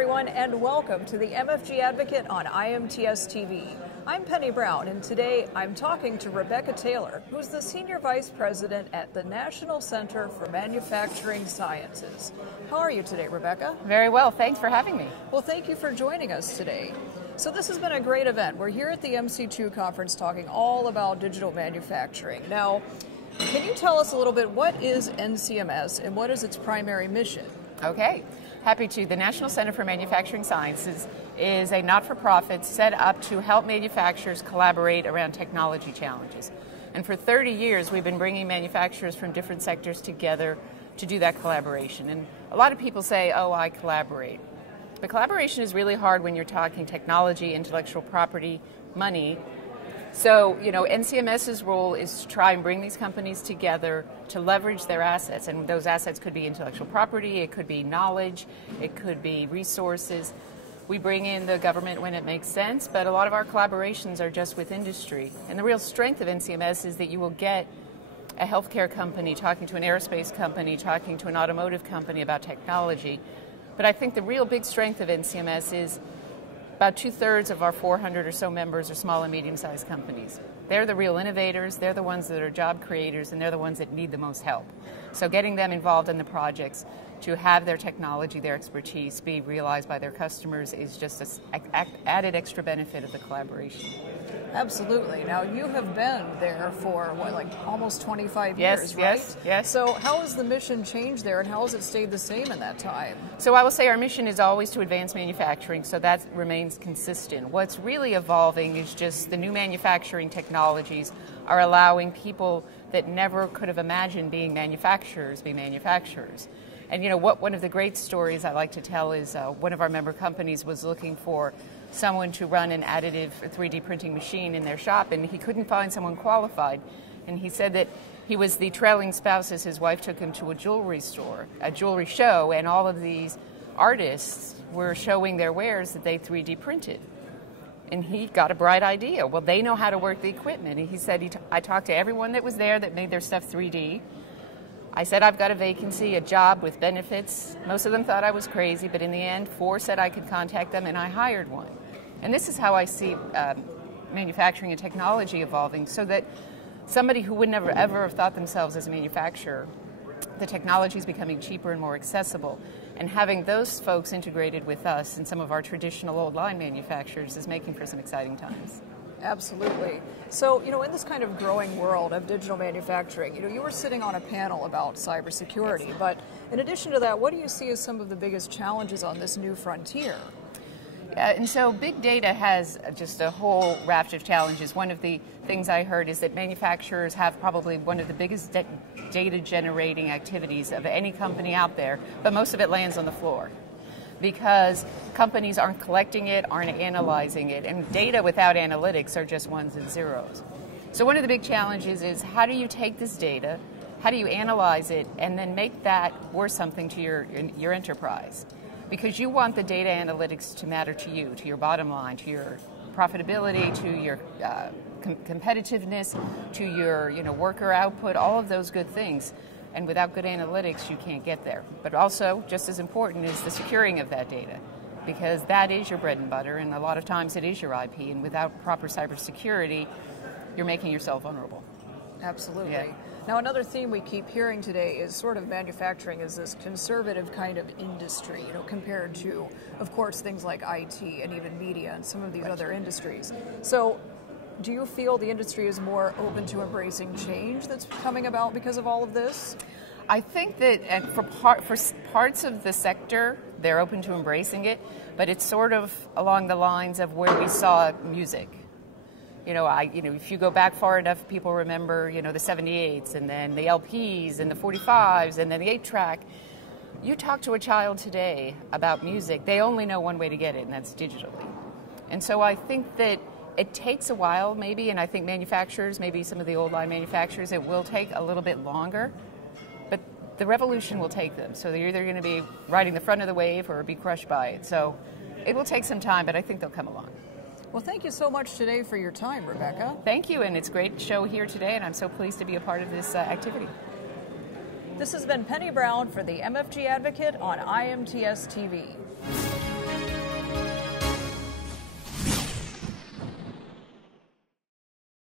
everyone, and welcome to the MFG Advocate on IMTS TV. I'm Penny Brown, and today I'm talking to Rebecca Taylor, who's the Senior Vice President at the National Center for Manufacturing Sciences. How are you today, Rebecca? Very well. Thanks for having me. Well, thank you for joining us today. So this has been a great event. We're here at the MC2 conference talking all about digital manufacturing. Now, can you tell us a little bit, what is NCMS and what is its primary mission? Okay, happy to. The National Center for Manufacturing Sciences is a not-for-profit set up to help manufacturers collaborate around technology challenges. And for 30 years, we've been bringing manufacturers from different sectors together to do that collaboration. And a lot of people say, oh, I collaborate. But collaboration is really hard when you're talking technology, intellectual property, money. So, NCMS's role is to try and bring these companies together to leverage their assets. And those assets could be intellectual property, it could be knowledge, it could be resources. We bring in the government when it makes sense, but a lot of our collaborations are just with industry. And the real strength of NCMS is that you will get a healthcare company talking to an aerospace company, talking to an automotive company about technology. But I think the real big strength of NCMS is about 2/3 of our 400 or so members are small and medium-sized companies. They're the real innovators, they're the ones that are job creators, and they're the ones that need the most help. So getting them involved in the projects to have their technology, their expertise be realized by their customers is just an added extra benefit of the collaboration. Absolutely. Now, you have been there for, almost 25 years, right? Yes. So how has the mission changed there, and how has it stayed the same in that time? So I will say our mission is always to advance manufacturing, so that remains consistent. What's really evolving is just the new manufacturing technologies are allowing people that never could have imagined being manufacturers be manufacturers. And one of the great stories I like to tell is one of our member companies was looking for someone to run an additive 3D printing machine in their shop, and he couldn't find someone qualified. And he said that he was the trailing spouse as his wife took him to a jewelry store, a jewelry show, and all of these artists were showing their wares that they 3D printed. And he got a bright idea. Well, they know how to work the equipment. And he said, I talked to everyone that was there that made their stuff 3D. I said, I've got a vacancy, a job with benefits. Most of them thought I was crazy, but in the end, 4 said I could contact them, and I hired one. And this is how I see manufacturing and technology evolving, so that somebody who would never ever have thought themselves as a manufacturer, the technology is becoming cheaper and more accessible. And having those folks integrated with us and some of our traditional old line manufacturers is making for some exciting times. Absolutely. So, in this kind of growing world of digital manufacturing, you were sitting on a panel about cybersecurity, but in addition to that, what do you see as some of the biggest challenges on this new frontier? And so big data has just a whole raft of challenges. One of the things I heard is that manufacturers have probably one of the biggest data generating activities of any company out there, but most of it lands on the floor, because companies aren't collecting it, aren't analyzing it, and data without analytics are just ones and zeros. So one of the big challenges is, how do you take this data, how do you analyze it, and then make that worth something to your enterprise? Because you want the data analytics to matter to you, to your bottom line, to your profitability, to your competitiveness, to your worker output, all of those good things. And without good analytics, you can't get there. But also, just as important is the securing of that data, because that is your bread and butter, and a lot of times it is your IP, and without proper cybersecurity, you're making yourself vulnerable. Absolutely. Yeah. Now, another theme we keep hearing today is sort of manufacturing is this conservative kind of industry, compared to, of course, things like IT and even media and some of these other industries. So, do you feel the industry is more open to embracing change that's coming about because of all of this? I think that for parts of the sector, they're open to embracing it, but it's sort of along the lines of where we saw music. If you go back far enough, people remember, the 78s, and then the LPs, and the 45s, and then the 8-track. You talk to a child today about music, they only know one way to get it, and that's digitally. And so I think that it takes a while, maybe, and I think manufacturers, maybe some of the old line manufacturers, it will take a little bit longer, but the revolution will take them. So they're either going to be riding the front of the wave or be crushed by it. So it will take some time, but I think they'll come along. Well, thank you so much today for your time, Rebecca. Thank you, and it's a great show here today, and I'm so pleased to be a part of this activity. This has been Penny Brown for the MFG Advocate on IMTS TV.